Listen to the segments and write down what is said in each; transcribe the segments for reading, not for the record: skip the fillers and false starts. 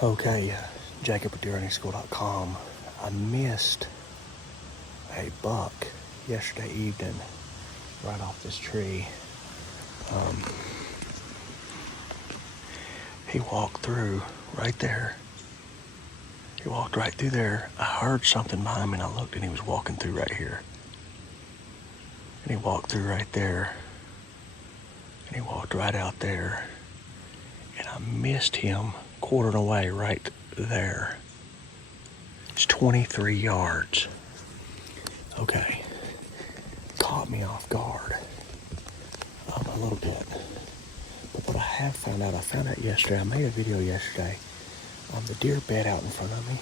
Okay, Jacob at deerhuntingschool.com. I missed a buck yesterday evening right off this tree. He walked through right there. He walked right through there. I heard something behind me and I looked and he was walking through right here. And he walked through right there. And he walked right out there. And I missed him quartered away right there. It's 23 yards. Okay. Caught me off guard a little bit. But what I have found out, yesterday, I made a video yesterday. The deer bed out in front of me,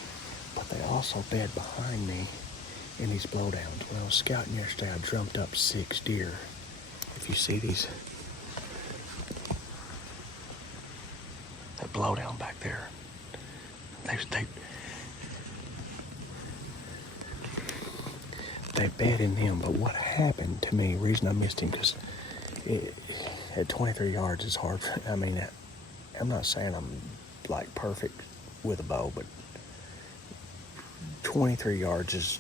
but they also bed behind me in these blowdowns. When I was scouting yesterday, I drummed up 6 deer. If you see these, that blowdown back there, they bed in them. But what happened to me, reason I missed him, because at 23 yards is hard. I mean, I'm not saying I'm like perfect with a bow, but 23 yards is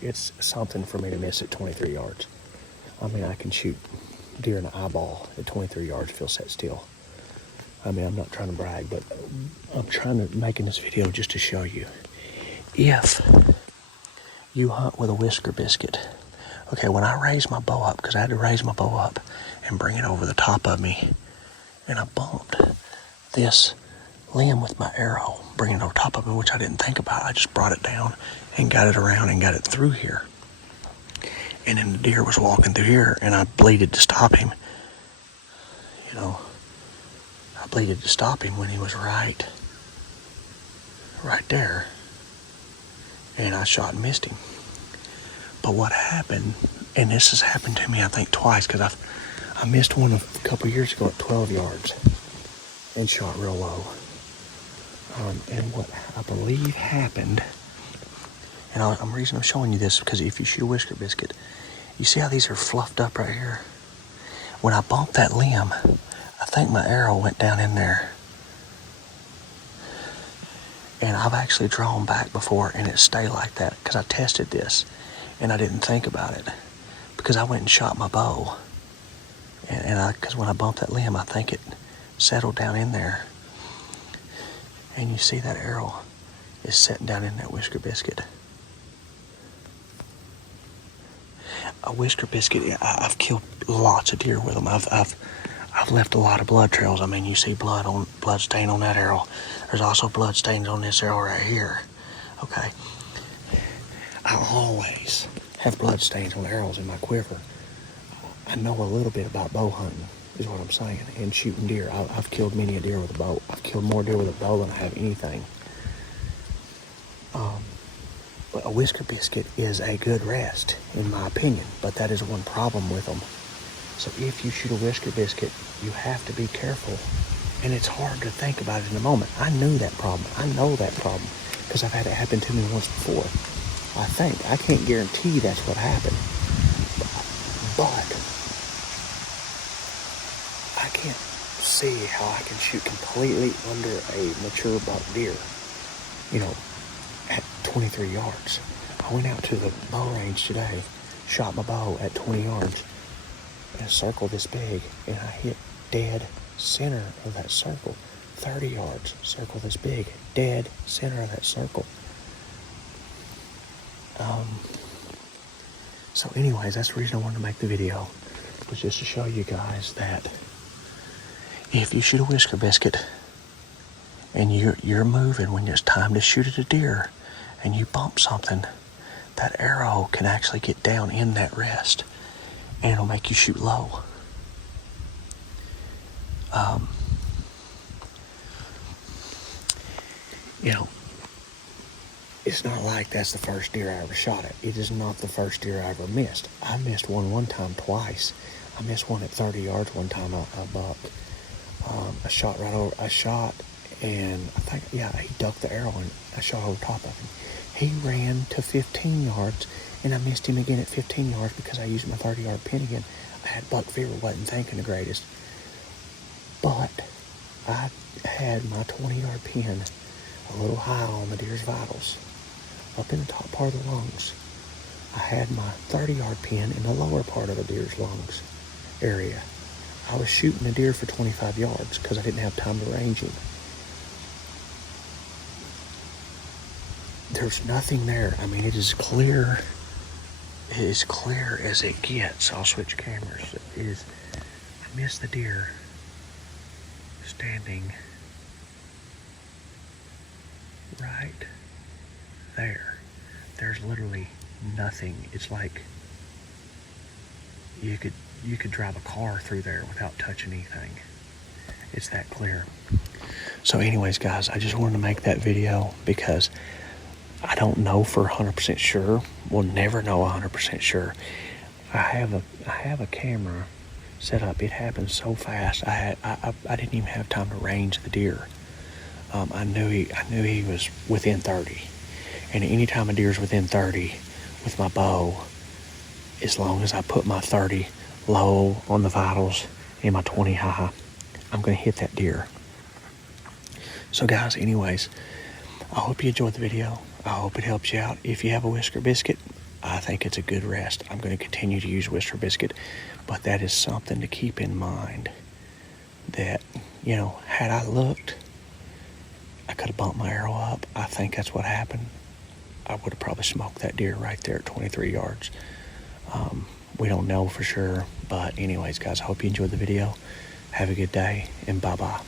it's something for me to miss at 23 yards. I mean, I can shoot deer in the eyeball at 23 yards, feel set still. I mean, I'm not trying to brag, but I'm making this video just to show you. If you hunt with a Whisker Biscuit, okay, when I raised my bow up, because I had to raise my bow up and bring it over the top of me, and I bumped this limb with my arrow, bringing it over top of me, which I didn't think about. I just brought it down and got it around and got it through here. And then the deer was walking through here, and I bleeded to stop him. I bleeded to stop him when he was right there. And I shot and missed him. But what happened, and this has happened to me I think twice, because I missed one a couple years ago at 12 yards and shot real low. And what I believe happened, and the reason I'm showing you this, because if you shoot a Whisker Biscuit, you see how these are fluffed up right here? When I bumped that limb, I think my arrow went down in there. And I've actually drawn back before and it stayed like that, because I tested this and I didn't think about it, because I went and shot my bow. Because when I bumped that limb, I think it settled down in there. And you see that arrow is sitting down in that Whisker Biscuit. A Whisker Biscuit, I've killed lots of deer with them. I've left a lot of blood trails. I mean, you see blood stain on that arrow. There's also blood stains on this arrow right here. Okay. I always have blood stains on arrows in my quiver. I know a little bit about bow hunting, is what I'm saying, and shooting deer. I've killed many a deer with a bow. I've killed more deer with a bow than I have anything. But a Whisker Biscuit is a good rest, in my opinion, but that is one problem with them. So if you shoot a Whisker Biscuit, you have to be careful. And it's hard to think about it in the moment. I knew that problem. I know that problem, because I've had it happen to me once before. I think. I can't guarantee that's what happened. But I can't see how I can shoot completely under a mature buck deer, at 23 yards. I went out to the bow range today, shot my bow at 20 yards, in a circle this big, and I hit dead center of that circle. 30 yards, circle this big, dead center of that circle. So anyways, that's the reason I wanted to make the video, was just to show you guys that if you shoot a Whisker Biscuit and you're moving when it's time to shoot at a deer and you bump something, that arrow can actually get down in that rest and it'll make you shoot low. It's not like that's the first deer I ever shot at. It is not the first deer I ever missed. I missed one time twice. I missed one at 30 yards one time, a buck. I shot and I think, he ducked the arrow and I shot over top of him. He ran to 15 yards and I missed him again at 15 yards because I used my 30-yard pin again. I had buck fever, wasn't thinking the greatest. But I had my 20-yard pin a little high on the deer's vitals, up in the top part of the lungs. I had my 30-yard pin in the lower part of the deer's lungs area. I was shooting the deer for 25 yards because I didn't have time to range him. There's nothing there. I mean, it is clear. It is clear as it gets. I'll switch cameras. I missed the deer standing right there. There's literally nothing. It's like you could drive a car through there without touching anything. It's that clear. So anyways, guys, I just wanted to make that video because I don't know for 100% sure. We'll never know 100% sure. I have a camera set up. It happened so fast. I didn't even have time to range the deer. I knew he was within 30, and anytime a deer's within 30 with my bow, as long as I put my 30 low on the vitals and my 20 high, I'm gonna hit that deer. So guys, anyways, I hope you enjoyed the video. I hope it helps you out. If you have a Whisker Biscuit, I think it's a good rest. I'm going to continue to use Whisker Biscuit, but that is something to keep in mind that, you know, had I looked, I could have bumped my arrow up. I think that's what happened. I would have probably smoked that deer right there at 23 yards. We don't know for sure, but anyways, guys, I hope you enjoyed the video. Have a good day, and bye-bye.